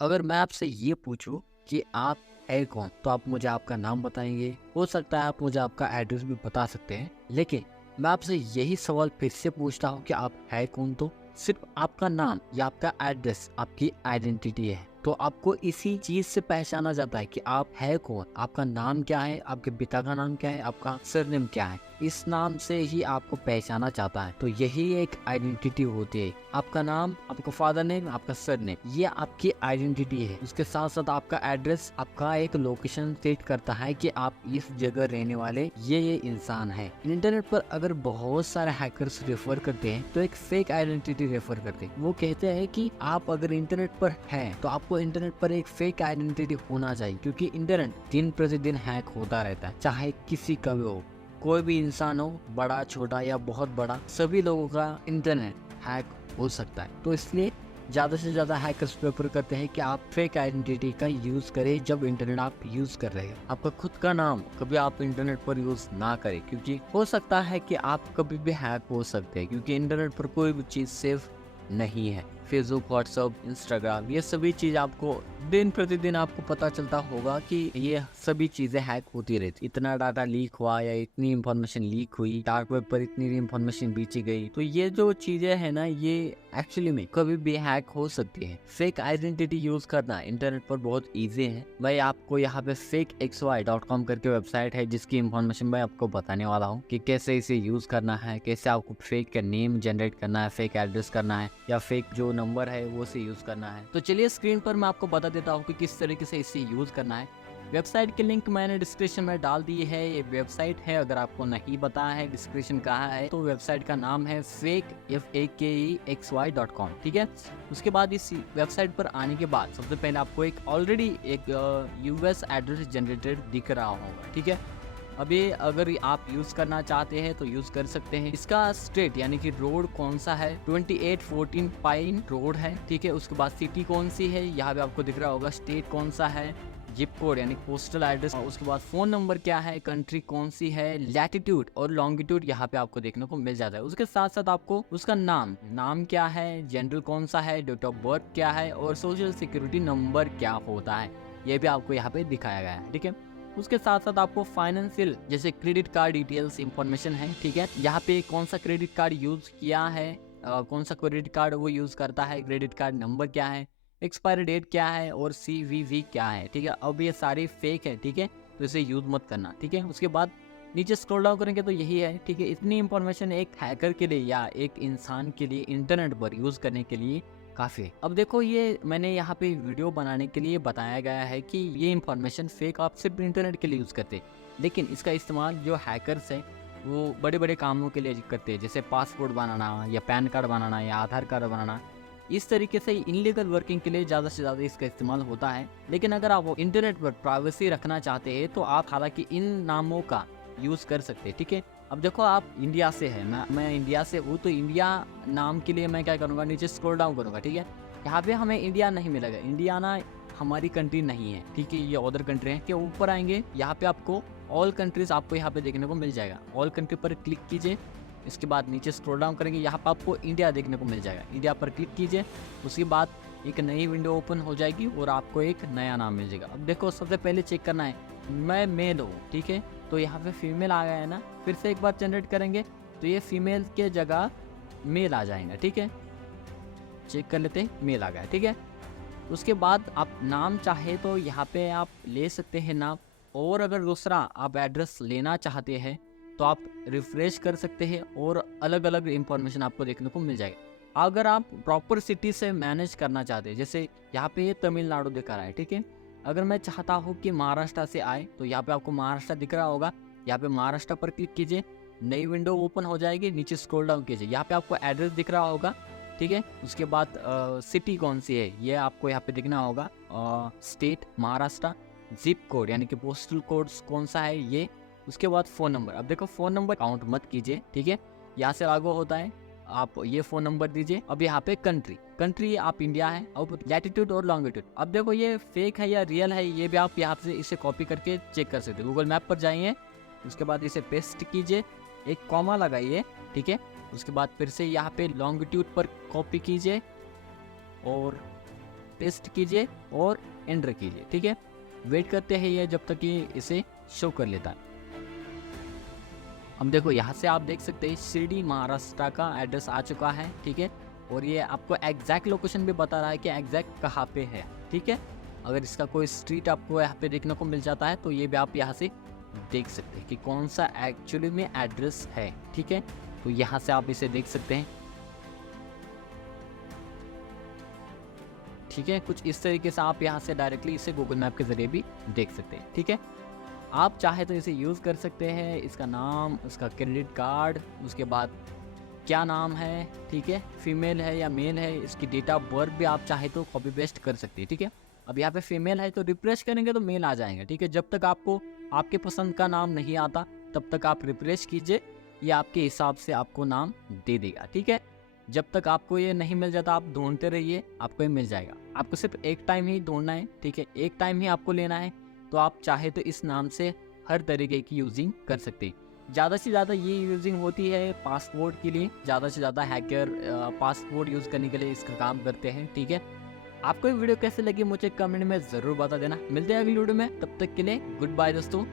अगर मैं आपसे ये पूछूं कि आप है कौन, तो आप मुझे आपका नाम बताएंगे। हो सकता है आप मुझे आपका एड्रेस भी बता सकते हैं, लेकिन मैं आपसे यही सवाल फिर से पूछता हूँ कि आप है कौन। तो सिर्फ आपका नाम या आपका एड्रेस आपकी आइडेंटिटी है, तो आपको इसी चीज से पहचाना जाता है कि आप है कौन। आपका नाम क्या है, आपके पिता का नाम क्या है, आपका सरनेम क्या है, इस नाम से ही आपको पहचाना जाता है। तो यही एक आइडेंटिटी होती है। आपका नाम, आपका फादर नेम, आपका सरनेम, ये आपकी आइडेंटिटी है। उसके साथ साथ आपका एड्रेस आपका एक लोकेशन सेट करता है कि आप इस जगह रहने वाले ये इंसान है। इंटरनेट पर अगर बहुत सारे हैकर्स रेफर करते हैं तो एक फेक आइडेंटिटी रेफर करते हैं। वो कहते हैं कि आप अगर इंटरनेट पर हैं तो आपको इंटरनेट पर एक फेक आइडेंटिटी होना चाहिए, क्योंकि इंटरनेट दिन प्रतिदिन हैक होता रहता है, चाहे किसी का भी हो, कोई भी इंसान हो, बड़ा छोटा या बहुत बड़ा, सभी लोगों का इंटरनेट हैक हो सकता है। तो इसलिए ज़्यादा से ज़्यादा हैकर्स प्रेफर करते हैं कि आप फेक आइडेंटिटी का यूज़ करें जब इंटरनेट आप यूज़ कर रहे हैं। आपका खुद का नाम कभी आप इंटरनेट पर यूज़ ना करें, क्योंकि हो सकता है कि आप कभी भी हैक हो सकते हैं, क्योंकि इंटरनेट पर कोई भी चीज़ सेफ नहीं है। फेसबुक, व्हाट्सअप, इंस्टाग्राम, ये सभी चीज़ आपको दिन प्रतिदिन आपको पता चलता होगा कि ये सभी चीज़ें हैक होती रहती। इतना डाटा लीक हुआ या इतनी इंफॉर्मेशन लीक हुई, डार्क वेब पर इतनी इंफॉर्मेशन बेची गई, तो ये जो चीज़ें है ना, ये एक्चुअली में कभी भी हैक हो सकती है। फेक आइडेंटिटी यूज करना इंटरनेट पर बहुत ईजी है। मैं आपको यहाँ पे fakexy.com करके वेबसाइट है, जिसकी इंफॉर्मेशन मैं आपको बताने वाला हूँ कि कैसे इसे यूज करना है, कैसे आपको फेक का नेम जनरेट करना है, फेक एड्रेस करना है, या फेक जो नंबर है वो से यूज करना है। तो चलिए स्क्रीन पर मैं आपको बता देता हूँ कि किस तरीके से इसे यूज करना है। वेबसाइट की लिंक मैंने डिस्क्रिप्शन में डाल दी है। ये वेबसाइट है, अगर आपको नहीं पता है डिस्क्रिप्शन कहाँ है, तो वेबसाइट का नाम है fakexy.com। ठीक है, उसके बाद इस वेबसाइट पर आने के बाद सबसे पहले आपको एक ऑलरेडी एक यूएस एड्रेस जनरेटेड दिख रहा होगा। ठीक है, अभी अगर आप यूज करना चाहते हैं तो यूज कर सकते हैं। इसका स्टेट यानी कि रोड कौन सा है, 2814 पाइन रोड है। ठीक है, उसके बाद सिटी कौन सी है, यहाँ पे आपको दिख रहा होगा। स्टेट कौन सा है, जिप कोड यानी पोस्टल एड्रेस, उसके बाद फोन नंबर क्या है, कंट्री कौन सी है, लैटिट्यूड और लॉन्गिट्यूड यहाँ पे आपको देखने को मिल जाता है। उसके साथ साथ आपको उसका नाम क्या है, जेंडर कौन सा है, डेट ऑफ बर्थ क्या है, और सोशल सिक्योरिटी नंबर क्या होता है, ये भी आपको यहाँ पे दिखाया गया है। ठीक है, उसके साथ साथ आपको फाइनेंशियल जैसे क्रेडिट कार्ड डिटेल्स इंफॉर्मेशन है। ठीक है, यहाँ पे कौन सा क्रेडिट कार्ड यूज किया है, कौन सा क्रेडिट कार्ड वो यूज करता है, क्रेडिट कार्ड नंबर क्या है, एक्सपायरी डेट क्या है, और CVV क्या है। ठीक है, अब ये सारे फेक है। ठीक है, तो इसे यूज मत करना। ठीक है, उसके बाद नीचे स्क्रॉल डाउन करेंगे तो यही है। ठीक है, इतनी इंफॉर्मेशन एक हैकर के लिए या एक इंसान के लिए इंटरनेट पर यूज करने के लिए काफी है। अब देखो, ये मैंने यहाँ पे वीडियो बनाने के लिए बताया गया है कि ये इंफॉर्मेशन फेक आप सिर्फ इंटरनेट के लिए यूज करते हैं, लेकिन इसका इस्तेमाल जो हैकर्स है वो बड़े बड़े कामों के लिए करते हैं, जैसे पासपोर्ट बनाना या पैन कार्ड बनाना या आधार कार्ड बनाना। इस तरीके से इनलीगल वर्किंग के लिए ज़्यादा से ज़्यादा इसका इस्तेमाल होता है। लेकिन अगर आप इंटरनेट पर प्राइवेसी रखना चाहते हैं तो आप हालांकि इन नामों का यूज़ कर सकते हैं। ठीक है, अब देखो आप इंडिया से है, मैं इंडिया से हूँ, तो इंडिया नाम के लिए मैं क्या करूँगा, नीचे स्क्रॉल डाउन करूँगा। ठीक है, यहाँ पे हमें इंडिया नहीं मिलेगा, इंडिया ना हमारी कंट्री नहीं है। ठीक है, ये अदर कंट्री है। के ऊपर आएंगे, यहाँ पे आपको ऑल कंट्रीज आपको यहाँ पे देखने को मिल जाएगा। ऑल कंट्री पर क्लिक कीजिए, इसके बाद नीचे स्क्रॉल डाउन करेंगे, यहाँ पर आपको इंडिया देखने को मिल जाएगा। इंडिया पर क्लिक कीजिए, उसके बाद एक नई विंडो ओपन हो जाएगी और आपको एक नया नाम मिल जाएगा। अब देखो, सबसे पहले चेक करना है मैं मेल हूँ। ठीक है, तो यहाँ पे फीमेल आ गया है ना, फिर से एक बार जनरेट करेंगे तो ये फीमेल के जगह मेल आ जाएगा। ठीक है, चेक कर लेते हैं, मेल आ गया। ठीक है, उसके बाद आप नाम चाहे तो यहाँ पे आप ले सकते हैं नाम, और अगर दूसरा आप एड्रेस लेना चाहते हैं तो आप रिफ्रेश कर सकते हैं और अलग अलग इंफॉर्मेशन आपको देखने को मिल जाएगा। अगर आप प्रॉपर सिटी से मैनेज करना चाहते हैं, जैसे यहाँ पे ये तमिलनाडु दिखा रहा है। ठीक है, अगर मैं चाहता हूँ कि महाराष्ट्र से आए तो यहाँ पे आपको महाराष्ट्र दिख रहा होगा, यहाँ पे महाराष्ट्र पर क्लिक कीजिए, नई विंडो ओपन हो जाएगी। नीचे स्क्रॉल डाउन कीजिए, यहाँ पे आपको एड्रेस दिख रहा होगा। ठीक है, उसके बाद सिटी कौन सी है ये आपको यहाँ पे दिखना होगा, स्टेट महाराष्ट्र, जिप कोड यानी कि पोस्टल कोड कौन सा है ये, उसके बाद फ़ोन नंबर। अब देखो, फ़ोन नंबर काउंट मत कीजिए। ठीक है, यहाँ से लागू होता है, आप ये फ़ोन नंबर दीजिए। अब यहाँ पे कंट्री आप इंडिया है, अब लैटिट्यूड और लॉन्गिट्यूड। अब देखो, ये फेक है या रियल है ये भी आप यहाँ से इसे कॉपी करके चेक कर सकते हो। गूगल मैप पर जाइए, उसके बाद इसे पेस्ट कीजिए, एक कॉमा लगाइए। ठीक है, उसके बाद फिर से यहाँ पे लॉन्गिट्यूड पर कॉपी कीजिए और पेस्ट कीजिए और एंटर कीजिए। ठीक है, वेट करते हैं ये जब तक ये इसे शो कर लेता है। अब देखो यहाँ से आप देख सकते हैं शिरडी महाराष्ट्र का एड्रेस आ चुका है। ठीक है, और ये आपको एग्जैक्ट लोकेशन भी बता रहा है कि एग्जैक्ट कहाँ पे है। ठीक है, अगर इसका कोई स्ट्रीट आपको यहाँ पे देखने को मिल जाता है तो ये भी आप यहाँ से देख सकते हैं कि कौन सा एक्चुअली में एड्रेस है। ठीक है, तो यहाँ से आप इसे देख सकते हैं। ठीक है, कुछ इस तरीके से आप यहाँ से डायरेक्टली इसे गूगल मैप के जरिए भी देख सकते हैं। ठीक है, आप चाहे तो इसे यूज़ कर सकते हैं। इसका नाम, उसका क्रेडिट कार्ड, उसके बाद क्या नाम है, ठीक है, फीमेल है या मेल है, इसकी डेट ऑफ बर्थ भी आप चाहे तो कॉपी पेस्ट कर सकते हैं। ठीक है, अब यहाँ पे फीमेल है तो रिफ्रेश करेंगे तो मेल आ जाएंगे। ठीक है, जब तक आपको आपके पसंद का नाम नहीं आता तब तक आप रिफ्रेश कीजिए, ये आपके हिसाब से आपको नाम दे देगा। ठीक है, जब तक आपको ये नहीं मिल जाता आप ढूंढते रहिए, आपको ये मिल जाएगा। आपको सिर्फ एक टाइम ही ढूंढना है। ठीक है, एक टाइम ही आपको लेना है। तो आप चाहे तो इस नाम से हर तरीके की यूजिंग कर सकते हैं। ज़्यादा से ज़्यादा ये यूजिंग होती है पासपोर्ट के लिए। ज़्यादा से ज़्यादा हैकर पासपोर्ट यूज़ करने के लिए इसका काम करते हैं। ठीक है, आपको ये वीडियो कैसे लगी मुझे कमेंट में ज़रूर बता देना। मिलते हैं अगली वीडियो में, तब तक के लिए गुड बाय दोस्तों।